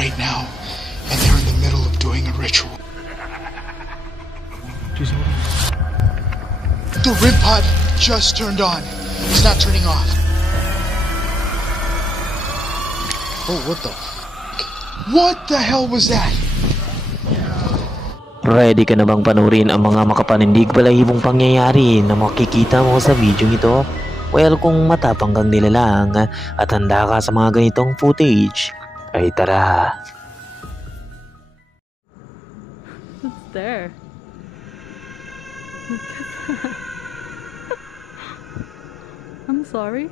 right now, and they're in the middle of doing a ritual. The RIM pod just turned on. It's not turning off. Oh, what the? What the hell was that? Ready ka na bang panurin ang mga makapanindig balahibong pangyayari na makikita mo sa video ito? Well, kung matapang kang nilalang at handa ka sa mga ganitong footage, ay tara! What's there? Look at that. I'm sorry.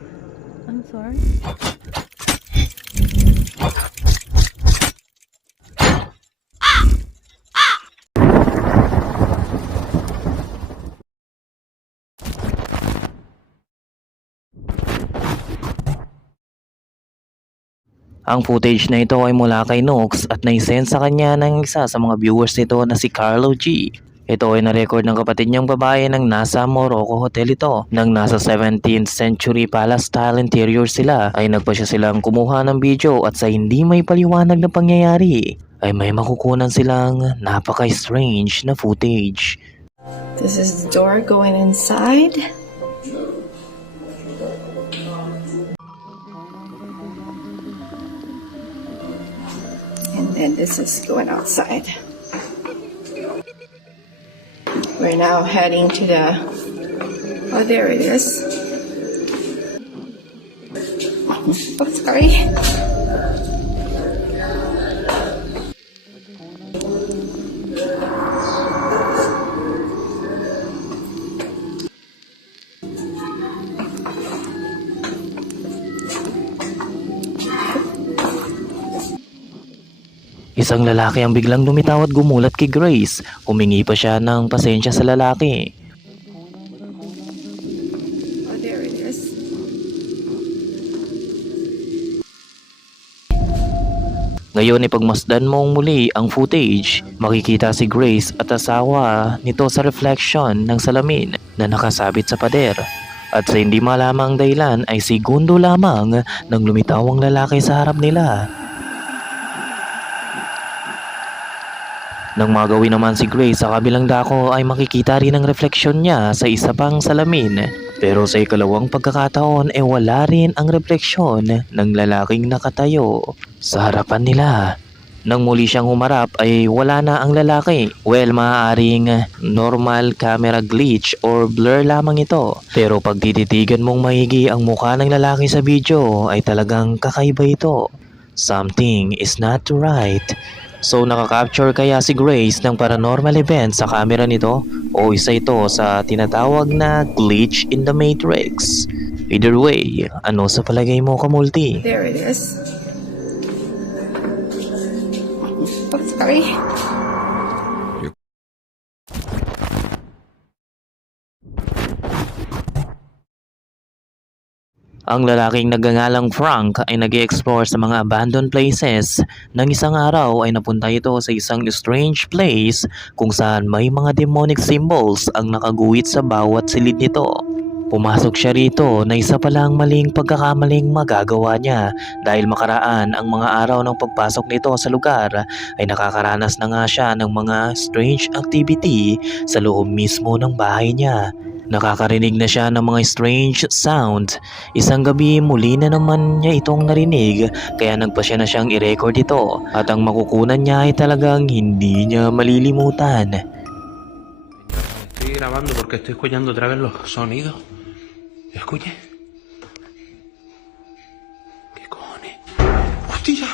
I'm sorry. Ang footage na ito ay mula kay Nox at naisend sa kanya ng isa sa mga viewers nito na si Carlo G. Ito ay na-record ng kapatid niyang babae nang nasa Morocco Hotel ito. Nang nasa 17th century palace style interior sila ay nagpasya silang kumuha ng video at sa hindi may paliwanag na pangyayari ay may makukunan silang napaka-strange na footage. This is the door going inside. And then this is going outside. We're now heading to the... Oh, there it is. Oh, sorry. Isang lalaki ang biglang lumitaw at gumulat kay Grace. Humingi pa siya ng pasensya sa lalaki. Oh, there it is. Ngayon ipagmasdan mong muli ang footage. Makikita si Grace at asawa nito sa reflection ng salamin na nakasabit sa pader. At sa hindi malamang dahilan ay segundo lamang nang lumitaw ang lalaki sa harap nila. Nang magawin naman si Grace sa kabilang dako ay makikita rin ang refleksyon niya sa isa pang salamin. Pero sa ikalawang pagkakataon ay wala rin ang refleksyon ng lalaking nakatayo sa harapan nila. Nang muli siyang humarap ay wala na ang lalaki. Well, maaaring normal camera glitch or blur lamang ito. Pero pag tititigan mong maigi ang mukha ng lalaki sa video ay talagang kakaiba ito. Something is not right. So nakaka-capture kaya si Grace ng paranormal event sa camera nito o isa ito sa tinatawag na glitch in the matrix? Either way, ano sa palagay mo, Kamulti? There it is. Oh, sorry. Ang lalaking nagngangalang Frank ay nag-explore sa mga abandoned places. Nang isang araw ay napunta ito sa isang strange place kung saan may mga demonic symbols ang nakaguhit sa bawat silid nito. Pumasok siya rito na isa palang maling pagkakamaling magagawa niya dahil makaraan ang mga araw ng pagpasok nito sa lugar ay nakakaranas na nga siya ng mga strange activity sa loob mismo ng bahay niya. Nakakarinig na siya ng mga strange sound. Isang gabi muli na naman niya itong narinig kaya nagpasya na siyang i-record ito at ang makukunan niya ay talagang hindi niya malilimutan. Estoy grabando porque estoy escuchando otra vez los sonidos. Escuche. ¿Qué cojones? ¡Hostia!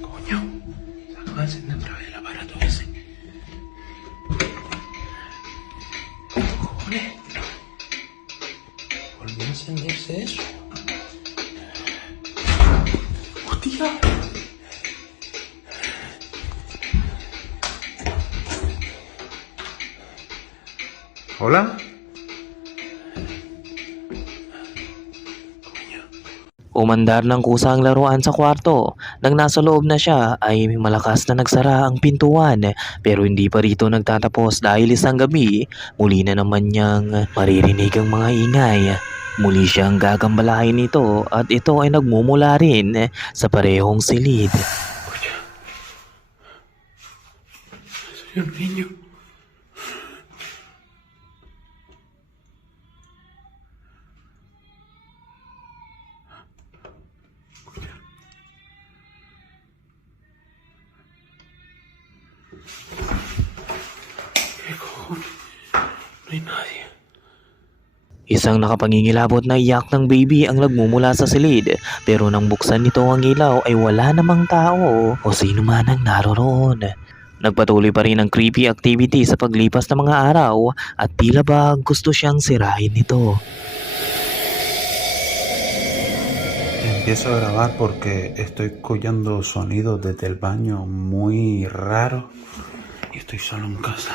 Coño. Se acaba de encender otra vez el aparato ese. ¿Qué cojones? ¿Volvió a encenderse eso? ¡Hostia! ¿Hola? Umandar ng kusa ang laruan sa kwarto. Nang nasa loob na siya ay malakas na nagsara ang pintuan pero hindi pa rito nagtatapos dahil isang gabi muli na naman niyang maririnig ang mga ingay. Muli siyang gagambalahin nito at ito ay nagmumula rin sa parehong silid. Soy un niño. ¿Qué cojones? No hay nadie. Isang nakapangingilabot na iyak ng baby ang nagmumula sa silid, pero nang buksan nito ang ilaw ay wala namang tao o sino man ang naroroon. Nagpatuloy pa rin ang creepy activity sa paglipas ng mga araw at tila ba gusto siyang sirain ito. Empiezo a grabar porque estoy escuchando sonidos desde el baño muy raros y estoy solo en casa.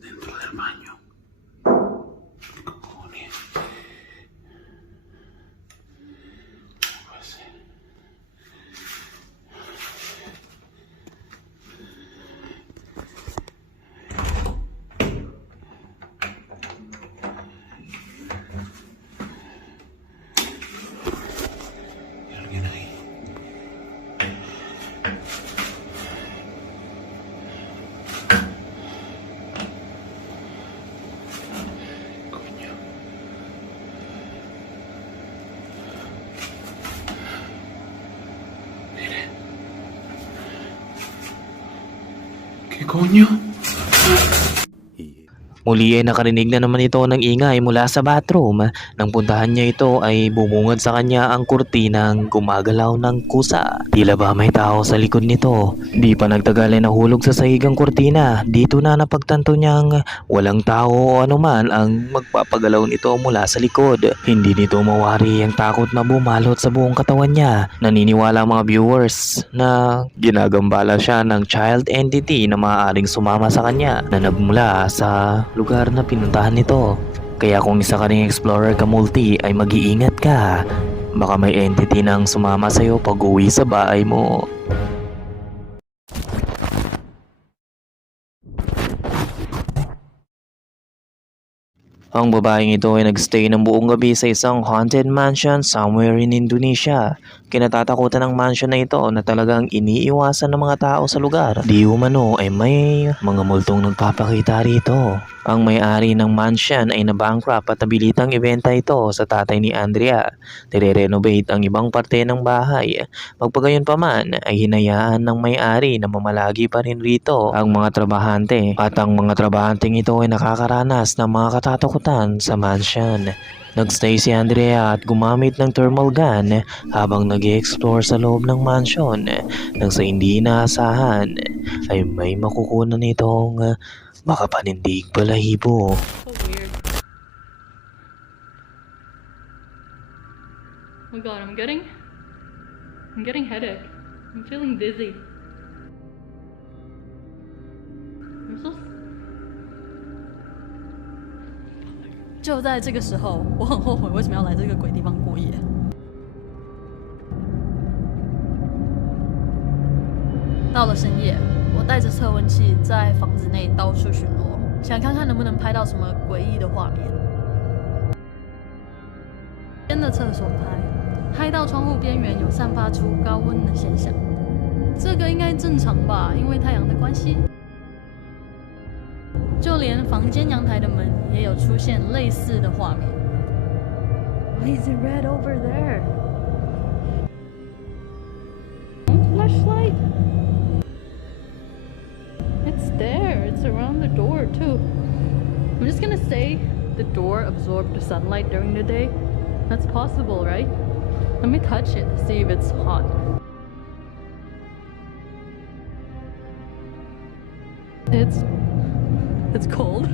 Dentro del baño. ¿Qué cojones? Puede ser. Hay alguien ahí. Coño. Mire. ¿Qué coño? Muli ay nakarinig na naman ito ng ingay mula sa bathroom. Nang puntahan niya ito ay bumungad sa kanya ang kurtinang gumagalaw ng kusa. Tila ba may tao sa likod nito? Di pa nagtagal ay nahulog sa sahig ang kurtina. Dito na napagtanto niyang walang tao o anuman ang magpapagalaw nito mula sa likod. Hindi nito mawari ang takot na bumalot sa buong katawan niya. Naniniwala ang mga viewers na ginagambala siya ng child entity na maaaring sumama sa kanya na nagmula sa lugar na pinuntahan nito. Kaya kung isa ka ring explorer ka multi ay mag-iingat ka. Baka may entity nang sumama sa'yo pag uwi sa bahay mo. Ang babaeng ito ay nagstay ng buong gabi sa isang haunted mansion somewhere in Indonesia. Kinatatakutan ng mansion na ito na talagang iniiwasan ng mga tao sa lugar. Di umano ay may mga multong nagpapakita rito. Ang may-ari ng mansion ay na-bankrupt at nabilitang ibenta ito sa tatay ni Andrea. Nire-renovate ang ibang parte ng bahay. Magpagayon pa man ay hinayaan ng may-ari na mamalagi pa rin rito ang mga trabahante. At ang mga trabahanteng ito ay nakakaranas ng mga katatakutan sa mansion. Nagstay si Andrea at gumamit ng thermal gun habang nag-explore sa loob ng mansion nang sa hindi inaasahan ay may makukunan itong makapanindig balahibo. So weird. Oh my god, I'm getting headache. I'm feeling dizzy. I'm so 就在这个时候，我很后悔为什么要来这个鬼地方过夜。到了深夜，我带着测温器在房子内到处巡逻，想看看能不能拍到什么诡异的画面。间的厕所拍到窗户边缘有散发出高温的现象，这个应该正常吧，因为太阳的关系。就连房间阳台的门也有出现类似的画面。Why is it red over there? Flashlight. It's there. It's around the door too. I'm just gonna say the door absorbed the sunlight during the day. That's possible, right? Let me touch it to see if it's hot. It's cold.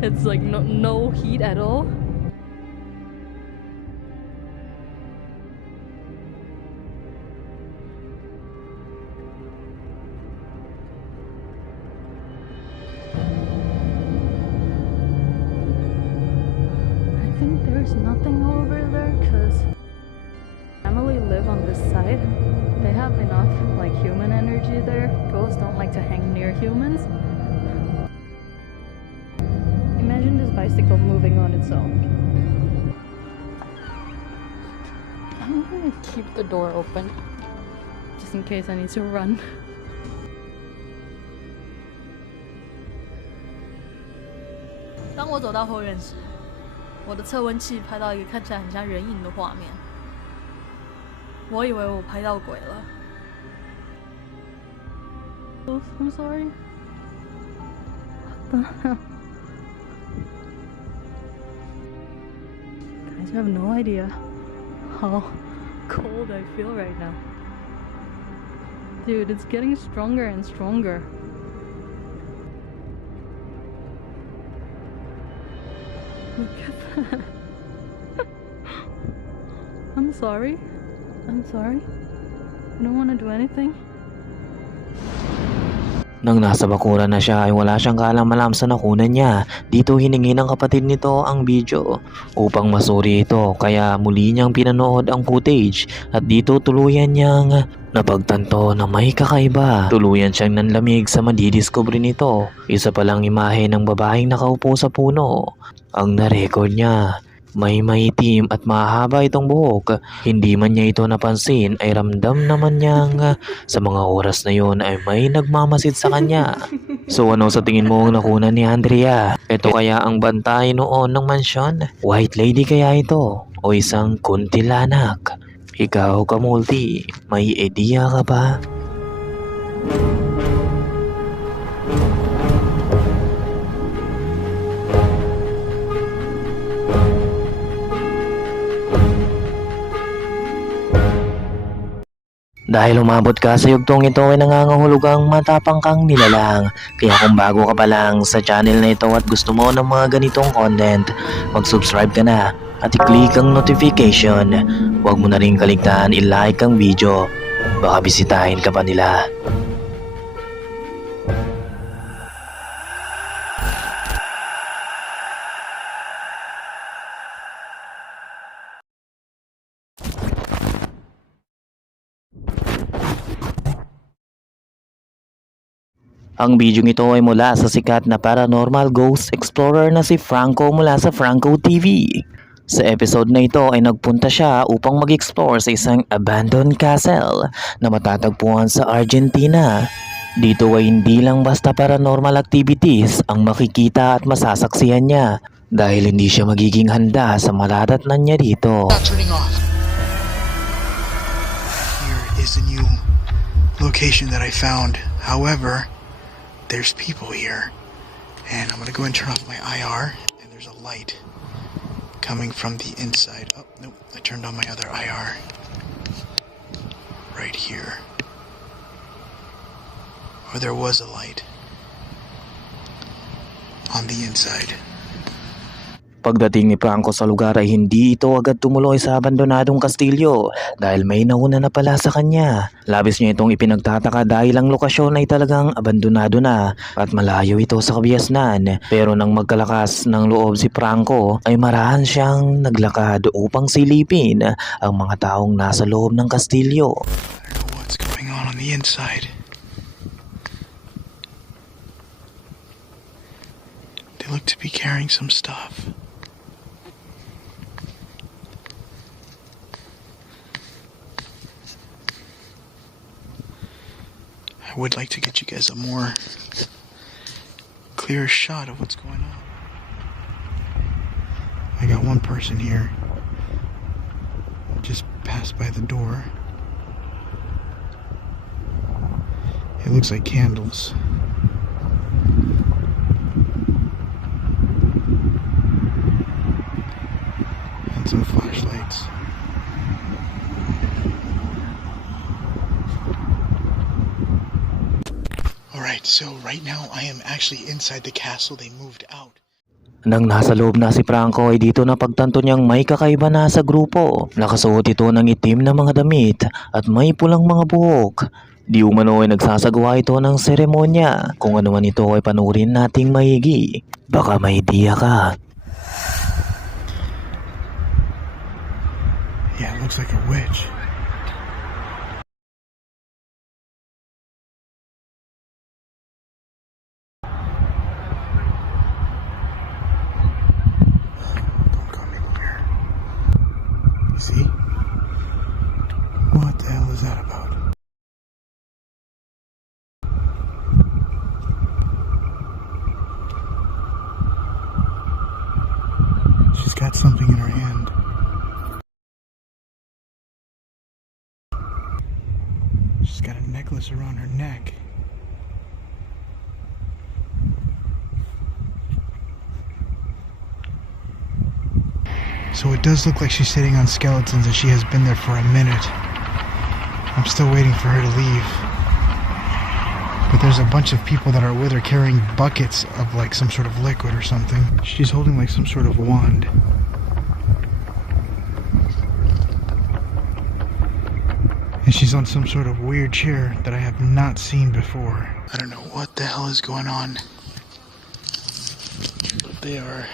It's like no heat at all. I think there's nothing over there because family live on this side. They have enough like human energy there. Ghosts don't like to hang near humans. Imagine this bicycle moving on its own. I'm gonna keep the door open just in case I need to run. 当我走到后院时，我的测温器拍到一个看起来很像人影的画面，我以为我拍到鬼了。 Oh, I'm sorry. What the hell? Guys, you have no idea how cold I feel right now. Dude, it's getting stronger and stronger. Look at that. I'm sorry. I'm sorry. I don't want to do anything. Nang nasa bakuran na siya ay wala siyang kaalam-alam sa nakunan niya. Dito hiningi ng kapatid nito ang video upang masuri ito, kaya muli niyang pinanood ang footage at dito tuluyan niyang napagtanto na may kakaiba. Tuluyan siyang nanlamig sa madidiscover nito. Isa palang imahe ng babaeng nakaupo sa puno ang narecord niya. May maitim at mahaba itong buhok. Hindi man niya ito napansin ay ramdam naman niyang sa mga oras na yon ay may nagmamasid sa kanya. So ano sa tingin mo ang nakunan ni Andrea? Ito kaya ang bantay noon ng mansyon? White lady kaya ito? O isang kuntilanak? Ikaw Kamulti, may idea ka ba? Dahil umabot ka sa yugtong ito ay nangangahulugang matapang kang nilalang. Kaya kung bago ka pa lang sa channel na ito at gusto mo ng mga ganitong content, mag-subscribe ka na at i-click ang notification. Huwag mo na rin kaligtaan i-like ang video. Baka bisitahin ka pa nila. Ang video ito ay mula sa sikat na paranormal ghost explorer na si Franco mula sa Franco TV. Sa episode na ito ay nagpunta siya upang mag-explore sa isang abandoned castle na matatagpuan sa Argentina. Dito ay hindi lang basta paranormal activities ang makikita at masasaksihan niya dahil hindi siya magiging handa sa mararatnan niya dito. Not turning off. Here is a new location that I found. However, there's people here, and I'm gonna go and turn off my IR, and there's a light coming from the inside. Oh, nope, I turned on my other IR. Right here. Or there was a light on the inside. Pagdating ni Franco sa lugar ay hindi ito agad tumuloy sa abandonadong kastilyo dahil may nauna na pala sa kanya. Labis niya itong ipinagtataka dahil ang lokasyon ay talagang abandonado na at malayo ito sa kabiasnan. Pero nang magkalakas ng loob si Franco ay marahan siyang naglakad upang silipin ang mga taong nasa loob ng kastilyo. I don't know what's going on the inside. They look to be carrying some stuff. I would like to get you guys a more clear shot of what's going on. I got one person here. Just passed by the door. It looks like candles. And some flashlights. Alright, so right now I am actually inside the castle. They moved out. Nang nasa loob na si Franco ay dito na pagtanto niyang may kakaiba na sa grupo. Nakasuot ito ng itim na mga damit at may pulang mga buhok. Di umano ay nagsasagawa ito ng seremonya. Kung ano man ito ay panurin nating maigi. Baka may idea ka. Yeah, it looks like a witch. was that about? She's got something in her hand. She's got a necklace around her neck. So it does look like she's sitting on skeletons and she has been there for a minute. I'm still waiting for her to leave. But there's a bunch of people that are with her carrying buckets of like some sort of liquid or something. She's holding like some sort of wand. And she's on some sort of weird chair that I have not seen before. I don't know what the hell is going on. But they are...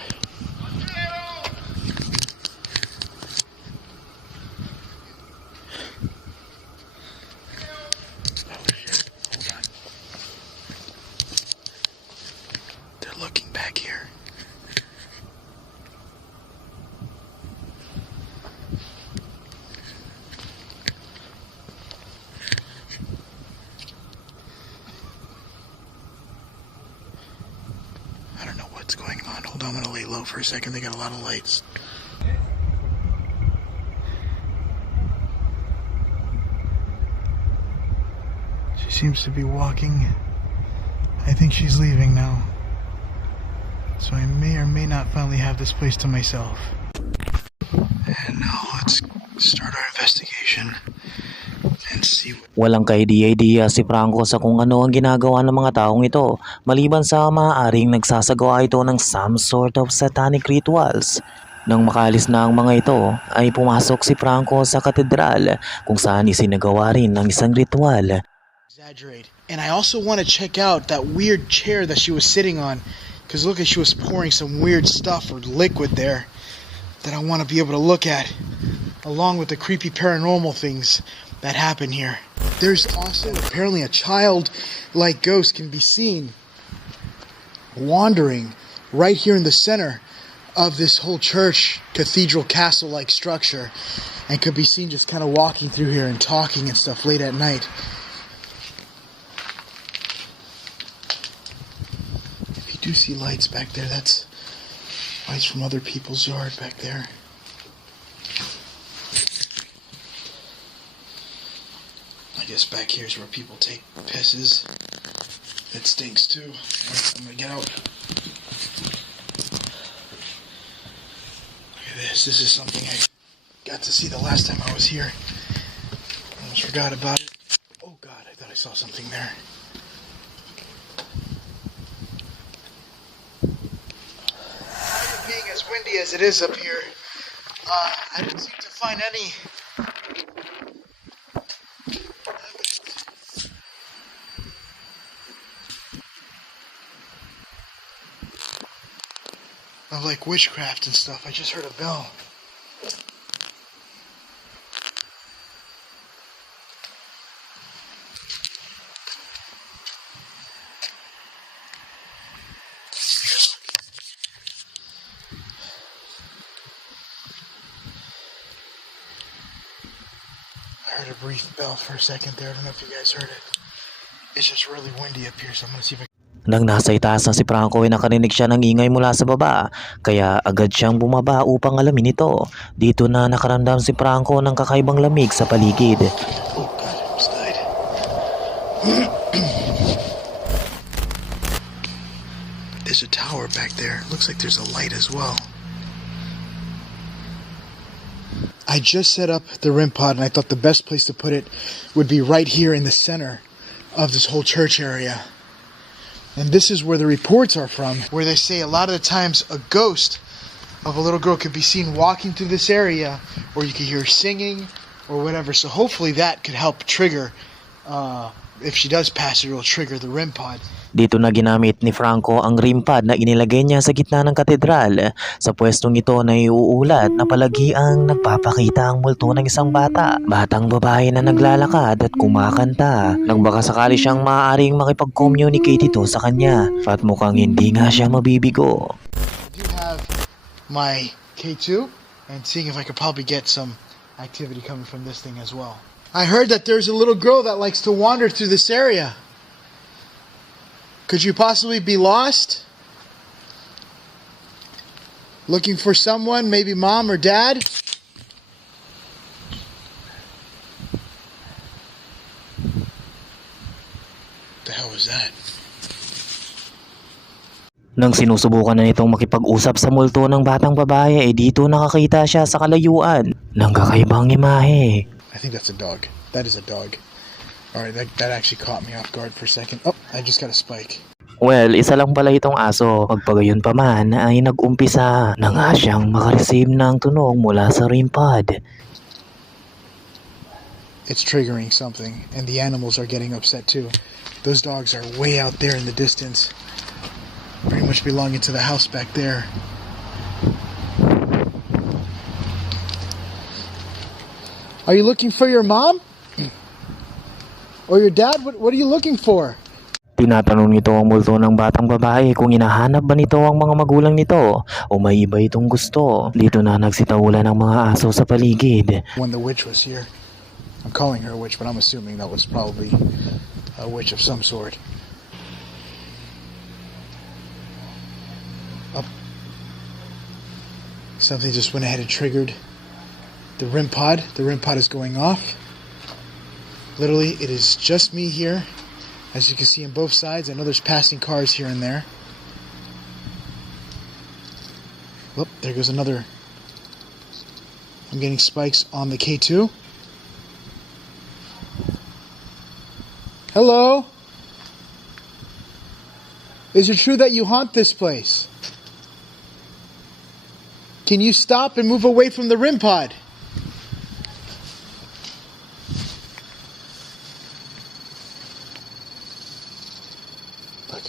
looking back here. I don't know what's going on. Hold on, I'm gonna lay low for a second. They got a lot of lights. She seems to be walking. I think she's leaving now. So I may or may not finally have this place to myself. And now let's start our investigation and see what... Walang kaidea-idea si Franco sa kung ano ang ginagawa ng mga taong ito, maliban sa maaaring nagsasagawa ito ng some sort of satanic rituals. Nang makalis na ang mga ito, ay pumasok si Franco sa katedral kung saan isinagawa rin ng isang ritual. Exaggerate. And I also want to check out that weird chair that she was sitting on. Because look, she was pouring some weird stuff or liquid there that I want to be able to look at, along with the creepy paranormal things that happen here. There's also apparently a child-like ghost can be seen wandering right here in the center of this whole church, cathedral, castle-like structure, and could be seen just kind of walking through here and talking and stuff late at night. Do see lights back there. That's lights from other people's yard back there. I guess back here is where people take pisses. It stinks too. Alright, I'm gonna get out. Look at this. This is something I got to see the last time I was here. I almost forgot about it. Oh God, I thought I saw something there. Being as windy as it is up here, I didn't seem to find any of like witchcraft and stuff. I just heard a bell. I heard a brief bell for a second there. I don't know if you guys heard it. It's just really windy up here, so I'm gonna see if I... Nang nasa itaas na si Franco ay nakarinig siya ng ingay mula sa baba, kaya agad siyang bumaba upang alamin ito. Dito na nakaramdam si Franco ng kakaibang lamig sa paligid. Oh God, I almost died. There's a tower back there. It looks like there's a light as well. I just set up the REM pod and I thought the best place to put it would be right here in the center of this whole church area. And this is where the reports are from, where they say a lot of the times a ghost of a little girl could be seen walking through this area, or you could hear her singing or whatever. So hopefully that could help trigger, if she does pass it, it'll trigger the REM pod. Dito na ginamit ni Franco ang REM pad na inilagay niya sa gitna ng katedral. Sa pwestong ito na iuulat na palagiang nagpapakita ang multo ng isang bata. Batang babae na naglalakad at kumakanta. Nang baka sakali siyang maaaring makipag-communicate ito sa kanya. At mukhang hindi nga siya mabibigo. I do have my K2 and seeing if I could probably get some activity coming from this thing as well. I heard that there's a little girl that likes to wander through this area. Could you possibly be lost? Looking for someone, maybe mom or dad? What the hell was that? Nang sinusubukan na nitong makipag-usap sa multo ng batang babae, dito nakakita siya sa kalayuan ng kakaibang imahe. I think that's a dog. That is a dog. Alright, that actually caught me off guard for a second. Oh, I just got a spike. Well, isa lang pala itong aso. Magpagayon pa man ay nag-umpisa na nga siyang makareceive ng tunog mula sa REM pod. It's triggering something, and the animals are getting upset too. Those dogs are way out there in the distance. Pretty much belonging to the house back there. Are you looking for your mom? Or your dad? What are you looking for? Tinatanong nito ang multo ng batang babae kung hinahanap ba nito ang mga magulang nito o may iba itong gusto. Dito na nagsitawulan ng mga aso sa paligid. When the witch was here, I'm calling her a witch, but I'm assuming that was probably a witch of some sort. Up. Something just went ahead and triggered the REM pod. The REM pod is going off. Literally, it is just me here. As you can see on both sides, I know there's passing cars here and there. Whoop, there goes another. I'm getting spikes on the K2. Hello? Is it true that you haunt this place? Can you stop and move away from the REM pod? Look.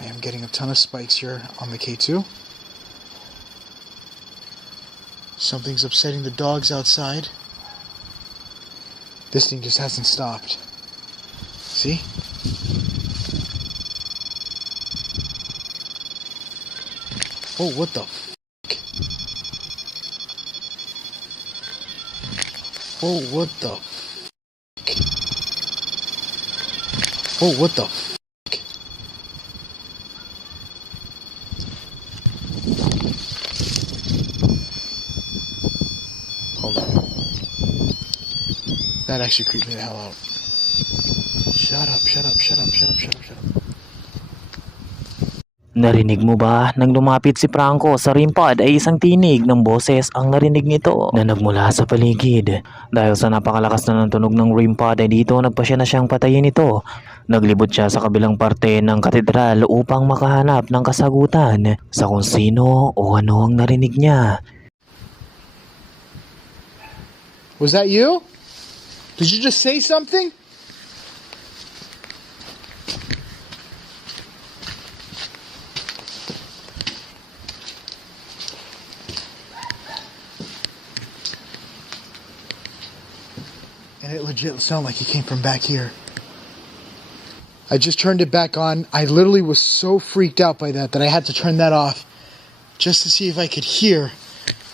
I am getting a ton of spikes here on the K2. Something's upsetting the dogs outside. This thing just hasn't stopped. See? Oh, what the f***? Oh, what the f***? Oh, what the f***? Hold on. That actually creeped me the hell out. Shut up, shut up, shut up, shut up, shut up, shut up. Narinig mo ba nang lumapit si Franco sa REM pod ay isang tinig ng boses ang narinig nito na nagmula sa paligid. Dahil sa napakalakas na ng tunog ng REM pod ay dito nagpasya na siyang patayin ito. Naglibot siya sa kabilang parte ng katedral upang makahanap ng kasagutan sa kung sino o ano ang narinig niya. Was that you? Did you just say something? And it legit sounded like he came from back here. I just turned it back on. I literally was so freaked out by that I had to turn that off just to see if I could hear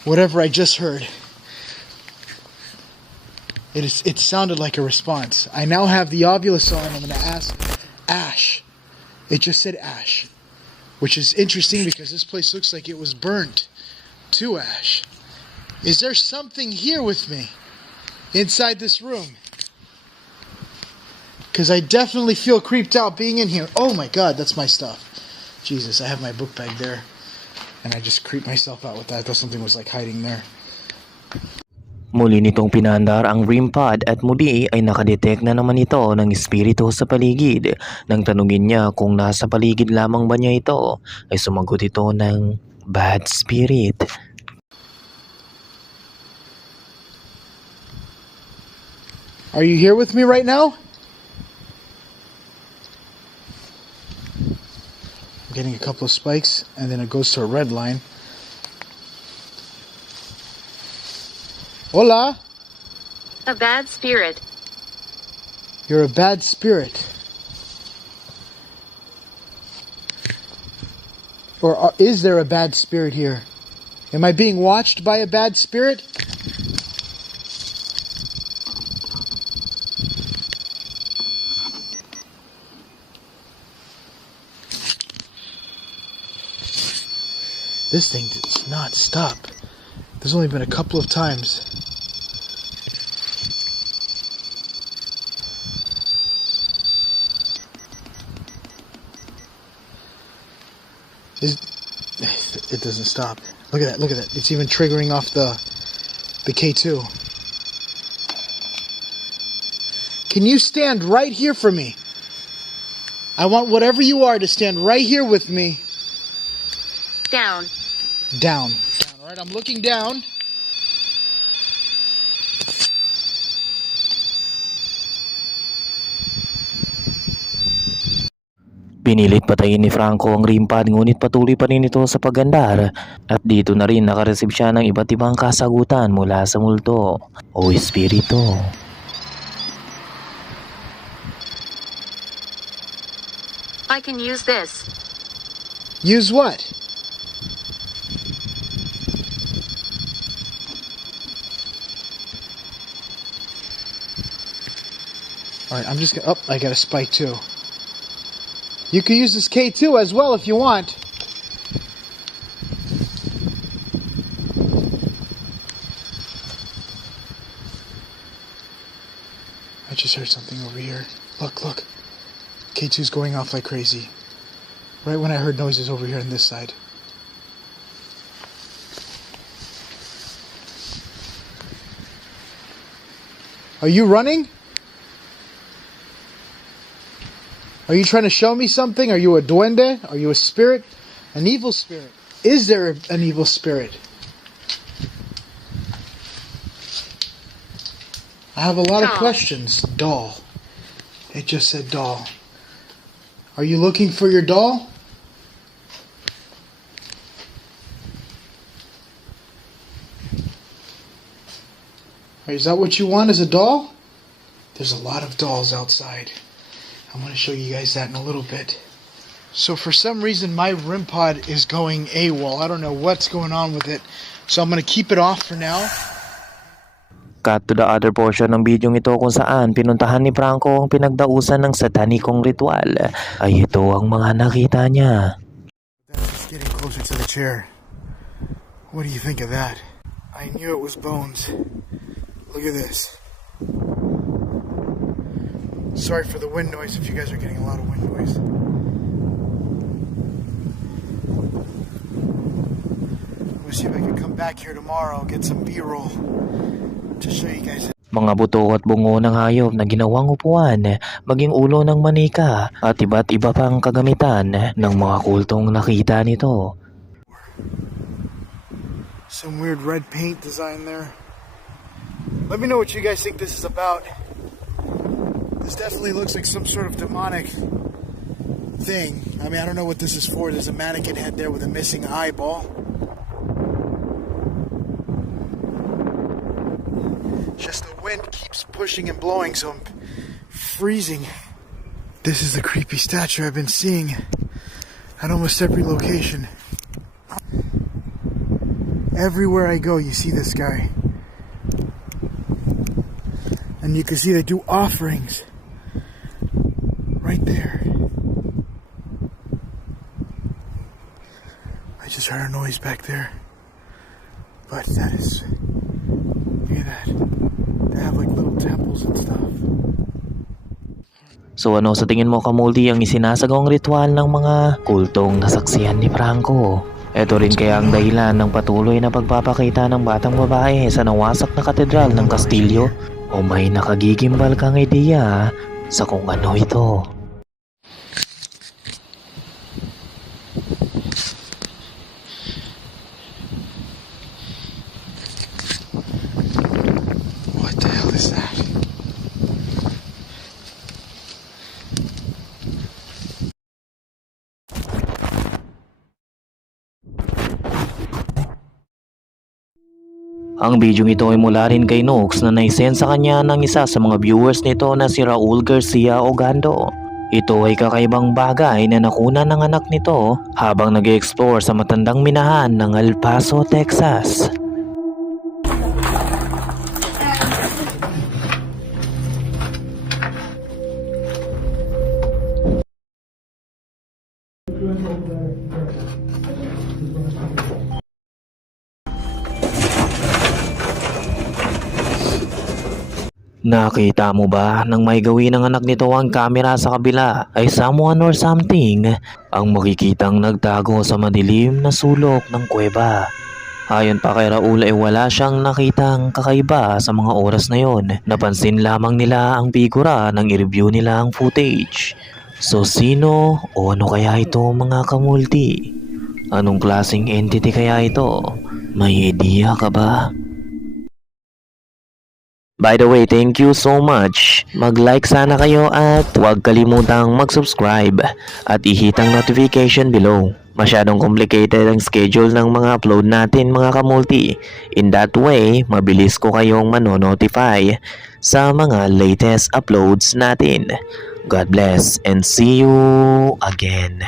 whatever I just heard. It sounded like a response. I now have the Ovilus on. I'm going to ask Ash. It just said Ash, which is interesting because this place looks like it was burnt to ash. Is there something here with me inside this room? Because I definitely feel creeped out being in here. Oh my God, that's my stuff. Jesus, I have my book bag there. And I just creeped myself out with that. I thought something was like hiding there. Muli nitong pinandar ang REM pod at muli ay nakadetect na naman ito ng espiritu sa paligid. Nang tanungin niya kung nasa paligid lamang ba niya ito, ay sumagot ito ng bad spirit. Are you here with me right now? I'm getting a couple of spikes and then it goes to a red line. Hola. A bad spirit. You're a bad spirit. Or is there a bad spirit here? Am I being watched by a bad spirit? This thing does not stop. There's only been a couple of times. It doesn't stop. Look at that, look at that. It's even triggering off the K2. Can you stand right here for me? I want whatever you are to stand right here with me. Down. Down. Down. Alright, I'm looking down. Pinilit patayin ni Franco ang REM pad ngunit patuloy pa rin ito sa pagandar at dito na rin nakaresib siya ng iba't ibang kasagutan mula sa multo o espiritu. I can use this. Use what? Alright, I'm just gonna... Oh, I got a spike too. You can use this K2 as well if you want. I just heard something over here. Look, look. K2's going off like crazy. Right when I heard noises over here on this side. Are you running? Are you trying to show me something? Are you a duende? Are you a spirit? An evil spirit? Is there an evil spirit? I have a lot of questions. Doll. It just said doll. Are you looking for your doll? Is that what you want as a doll? There's a lot of dolls outside. I'm going to show you guys that in a little bit. So for some reason my REM pod is going AWOL. I don't know what's going on with it. So I'm going to keep it off for now. Cut to the other portion ng video ito kung saan pinuntahan ni Franco ang pinagdausan ng satanikong ritual. Ay ito ang mga nakita niya. That's just getting closer to the chair. What do you think of that? I knew it was bones. Look at this. Sorry for the wind noise if you guys are getting a lot of wind noise. We'll see if I can come back here tomorrow and get some B-roll to show you guys. Mga buto at bungo ng hayop na ginawang upuan, maging ulo ng manika at iba't iba pang kagamitan ng mga kultong nakita nito. Some weird red paint design there. Let me know what you guys think this is about. This definitely looks like some sort of demonic thing. I mean, I don't know what this is for. There's a mannequin head there with a missing eyeball. Just the wind keeps pushing and blowing, so I'm freezing. This is the creepy statue I've been seeing at almost every location. Everywhere I go, you see this guy. And you can see they do offerings right there. I just heard a noise back there. But that is... Look at that. They have like little temples and stuff. So ano sa tingin mo Kamuldi ang isinasagawang ritual ng mga kultong nasaksihan ni Franco? Ito rin kaya ang dahilan ng patuloy na pagpapakita ng batang babae sa nawasak na katedral ng Kastilyo? O may nakagigimbal kang ideya sa kung ano ito? What the hell is that? Ang video ito ay mula rin kay Nox na naisend sa kanya ng isa sa mga viewers nito na si Raul Garcia Ogando. Ito ay kakaibang bagay na nakuna ng anak nito habang nag-explore sa matandang minahan ng El Paso, Texas. Nakita mo ba nang may gawin ng anak nito ang kamera sa kabila ay someone or something ang makikitang nagtago sa madilim na sulok ng kuweba. Ayon pa kay Raul ay wala siyang nakitang kakaiba sa mga oras na yon. Napansin lamang nila ang figura nang i-review nila ang footage. So sino o ano kaya ito mga kamulti? Anong klaseng entity kaya ito? May idea ka ba? By the way, thank you so much. Mag-like sana kayo at huwag kalimutang mag-subscribe at i-hit ang notification below. Masyadong complicated ang schedule ng mga upload natin mga kamulti. In that way, mabilis ko kayong manonotify sa mga latest uploads natin. God bless and see you again.